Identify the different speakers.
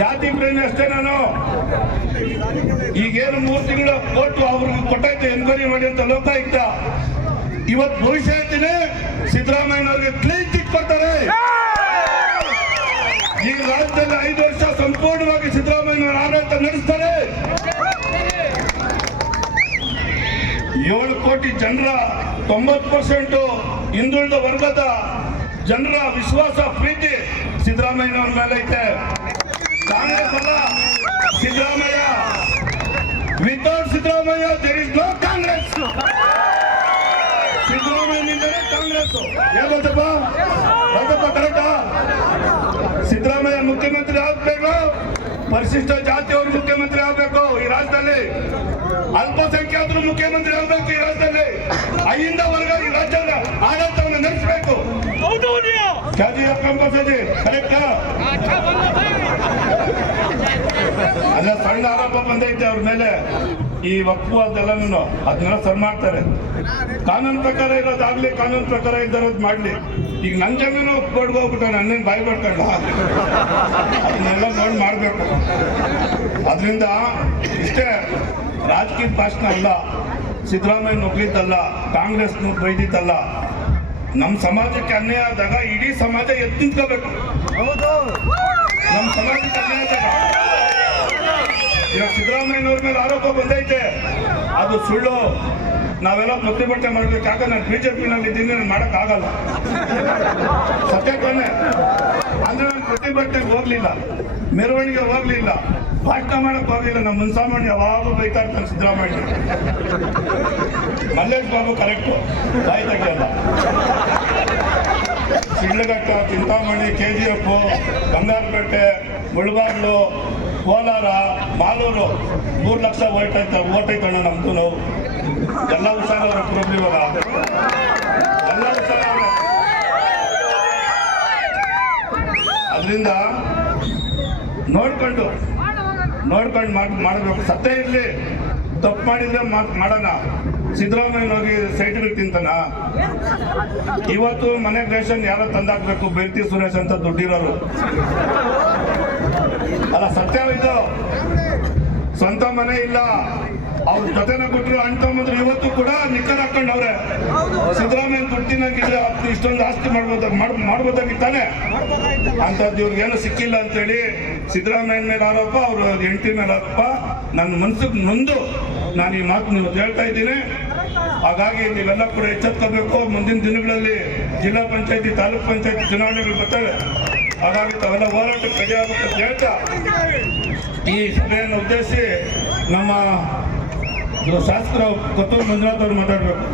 Speaker 1: ಜಾತಿ ಪ್ರೇಮಿ ಅಷ್ಟೇ ನಾನು. ಈಗೇನು ಮೂರು ತಿಂಗಳು ಕೋರ್ಟ್ ಅವ್ರಿಗೆ ಕೊಟ್ಟೈತೆ ಎನ್ಕ್ವೈರಿ ಮಾಡಿ ಅಂತ ಲೋಕಾಯುಕ್ತ. ಇವತ್ತು ಭವಿಷ್ಯ ಹೇಳ್ತೀನಿ, ಸಿದ್ದರಾಮಯ್ಯನವ್ರಿಗೆ ಕ್ಲೀನ್ ಚಿಟ್ ಕೊಡ್ತಾರೆ. ಈ ರಾಜ್ಯದಲ್ಲಿ ಐದು ವರ್ಷ ಸಂಪೂರ್ಣವಾಗಿ ಸಿದ್ದರಾಮಯ್ಯನವರ ಆಡಳಿತ ನಡೆಸ್ತಾರೆ. ಏಳು ಕೋಟಿ ಜನರ ತೊಂಬತ್ತು ಪರ್ಸೆಂಟ್ ಹಿಂದುಳಿದ ವರ್ಗದ ಜನರ ವಿಶ್ವಾಸ, ಪ್ರೀತಿ ಸಿದ್ದರಾಮಯ್ಯನವ್ರ ಮೇಲೆ ಐತೆ. ಕಾಂಗ್ರೆಸ್ ಅಲ್ಲ Siddaramaiah. Without Siddaramaiah there is no Congress. ಸಿದ್ದರಾಮಯ್ಯನಿಂದಲೇ Congress. ಹೇಳ್ಬೋದಪ್ಪ ಹೌದಪ್ಪ ಕರೆಕ್ಟಾ ಸಿದ್ದರಾಮಯ್ಯ ಮುಖ್ಯಮಂತ್ರಿ ಆಗ್ಬೇಕು. ಪರಿಶಿಷ್ಟ ಜಾತಿಯವರು ಮುಖ್ಯಮಂತ್ರಿ ಆಗ್ಬೇಕು ಈ ರಾಜ್ಯದಲ್ಲಿ. ಅಲ್ಪಸಂಖ್ಯಾತರು ಮುಖ್ಯಮಂತ್ರಿ ಆಗ್ಬೇಕು ಈ ರಾಜ್ಯದಲ್ಲಿ. ಅಲ್ಲಿಂದ ವರ್ಗ ಈ ರಾಜ್ಯದ ಆಡಳಿತವನ್ನು ನಡೆಸಬೇಕು. ಕರೆಕ್ಟಾ ಅಲ್ಲ, ಸಣ್ಣ ಆರೋಪ ಬಂದೈತೆ ಅವ್ರ ಮೇಲೆ. ಈ ವಕ್ಫು ಅದೆಲ್ಲನೂ ಅದನ್ನೆಲ್ಲ ಸರ್ ಮಾಡ್ತಾರೆ. ಕಾನೂನು ಪ್ರಕಾರ ಇರೋದಾಗ್ಲಿ ಕಾನೂನು ಪ್ರಕಾರ ಇದ್ದಾರೋದು ಮಾಡ್ಲಿ. ಈಗ ನನ್ನ ಜಮೀನು ಕೊಡ್ಗೆ ಹೋಗ್ಬಿಟ್ಟು ನನ್ನೇನು ಬಾಯಿ ಮಾಡ್ಕೊಂಡ ಅದನ್ನೆಲ್ಲ ನೋಡಿ ಮಾಡ್ಬೇಕು. ಅದರಿಂದ ಇಷ್ಟೇ, ರಾಜಕೀಯ ಭಾಷಣ ಅಲ್ಲ, ಸಿದ್ದರಾಮಯ್ಯ ನುಗ್ಗಿದ್ದಲ್ಲ ಕಾಂಗ್ರೆಸ್ ಬೈದಿದ್ದಲ್ಲ. ನಮ್ಮ ಸಮಾಜಕ್ಕೆ ಅನ್ಯಾಯ ಆದಾಗ ಇಡೀ ಸಮಾಜ ಎದ್ದು ನಿಂತ್ಕೋಬೇಕು. ನಮ್ಮ ಸಮಾಜ ಕರ್ನಾಟಕ ಇವಾಗ ಸಿದ್ದರಾಮಯ್ಯನವ್ರ ಮೇಲೆ ಆರೋಪ ಬಂದೈತೆ. ಅದು ಸುಳ್ಳು. ನಾವೆಲ್ಲ ಪ್ರತಿಭಟನೆ ಮಾಡಬೇಕು. ಯಾಕಂದ್ರೆ ನಾನು ಬಿಜೆಪಿನಲ್ಲಿ ಇದ್ದೀನಿ, ನಾನು ಮಾಡೋಕ್ಕಾಗಲ್ಲ ಸತ್ಯಕ್ಕೆ ಅಂದ್ರೆ ನಾನು ಪ್ರತಿಭಟನೆಗೆ ಹೋಗ್ಲಿಲ್ಲ. ಮೆರವಣಿಗೆ ಹೋಗ್ಲಿಲ್ಲ. ಭಾಷಣ ಮಾಡಕ್ ಹೋಗ್ಲಿಲ್ಲ. ನಮ್ಮ ಮುನ್ಸಾಮಾನ್ಯ ಯಾವಾಗಲೂ ಬೈತಾ ಇರ್ತಾನೆ ಸಿದ್ದರಾಮಯ್ಯ. ಮಲ್ಲೇಶ್ ಬಾಬು ಕರೆಕ್ಟು ಬಾಯಿ ತೆಗಿಯಲ್ಲ. Sidlaghatta, Chintamani K G F Bangarapet, Mulbagal, Kolar Malur ಮೂರು ಲಕ್ಷ ಓಟ್ ಐತೆ ಓಟ್ ಐತಣ್ಣ ನಮ್ದು ನಾವು. ಎಲ್ಲ ಅವರ ಪ್ರೊಬ್ಲಿ ಇವಾಗ. ಎಲ್ಲ ಹುಷಾರವ್ರೆ ಅದರಿಂದ ನೋಡ್ಕೊಂಡು ನೋಡ್ಕೊಂಡು ಮಾಡ್ ಮಾಡಬೇಕು. ಸತ್ಯ ಇರಲಿ. ತಪ್ಪು ಮಾಡಿದ್ರೆ ಮಾಡೋಣ ಹೋಗಿ ಸೈಟ್ಗಳು ತಿಂತಾನ? ಇವತ್ತು ಮನೆ ರೇಷನ್ ಯಾರೋ ತಂದಾಕ್ಬೇಕು ಬೆಳ್ತಿ ಸುರೇಶ್ ಅಂತ ದುಡ್ಡಿರೋರು. ಅಲ್ಲ ಸತ್ಯವಿದು ಸ್ವಂತ ಮನೆ ಇಲ್ಲ. ಅವ್ರ ಜೊತೆನ ಕೊಟ್ಟರು ಅಣ್ಣ ತಮ್ಮಂದ್ರೆ ಇವತ್ತು ಕೂಡ ನಿಕ್ಕರ್ ಹಾಕೊಂಡವ್ರೆ ಸಿದ್ದರಾಮಯ್ಯ ದುಡ್ಡಿನಾಗಿದ್ರೆ ಇಷ್ಟೊಂದು ಆಸ್ತಿ ಮಾಡ್ಬೋದಾಗ ಮಾಡ್- ಮಾಡ್ಬೋದಾಗಿತ್ತಾನೆ ಅಂತದ್ದು ಇವ್ರಿಗೇನು ಸಿಕ್ಕಿಲ್ಲ ಅಂತೇಳಿ ಸಿದ್ದರಾಮಯ್ಯನ ಮೇಲೆ ಆರೋಪ, ಅವ್ರ ಹೆಂಡತಿ ಮೇಲೆ ಆರೋಪ. ನನ್ನ ಮನಸ್ಸಿಗೆ ನೊಂದು ನಾನು ಈ ಮಾತು ಹೇಳ್ತಾ ಇದ್ದೀನಿ. ಹಾಗಾಗಿ ನೀವೆಲ್ಲ ಕೂಡ ಎಚ್ಚೆತ್ಕೋಬೇಕು. ಮುಂದಿನ ದಿನಗಳಲ್ಲಿ ಜಿಲ್ಲಾ ಪಂಚಾಯತಿ, ತಾಲೂಕ್ ಪಂಚಾಯತಿ ಚುನಾವಣೆಗಳು ಬರ್ತವೆ. ಹಾಗಾಗಿ ತಾವೆಲ್ಲ ಹೋರಾಟಕ್ಕೆ ಆಗಬೇಕು ಅಂತ ಹೇಳ್ತಾ ಈ ಸಭೆಯನ್ನು ಉದ್ದೇಶಿಸಿ ನಮ್ಮ ಶಾಸಕರು ಕೊತ್ತೂರು ಮಂಜುನಾಥ್ ಅವರು ಮಾತಾಡಬೇಕು.